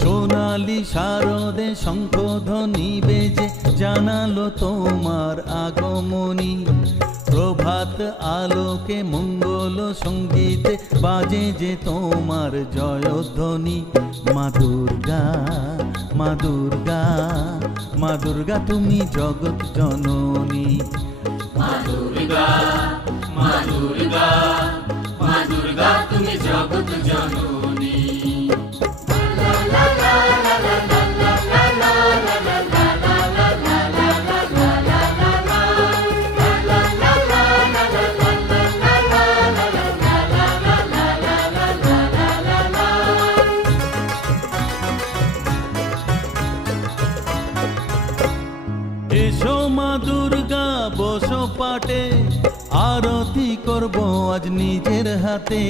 সোনালি শারদে শঙ্খধ্বনি বেজে জানালো তোমার আগমনী। প্রভাত আলোকে মঙ্গল সঙ্গীতে বাজে যে তোমার জয়ধ্বনি। মা দুর্গা, মা দুর্গা, মা দুর্গা তুমি জগৎ জননী। মা দুর্গা, মা দুর্গা, মা দুর্গা তুমি জগৎ জননী। এসো মা দুর্গা বসো পাটে, আরতি করব আজ নিজের হাতে।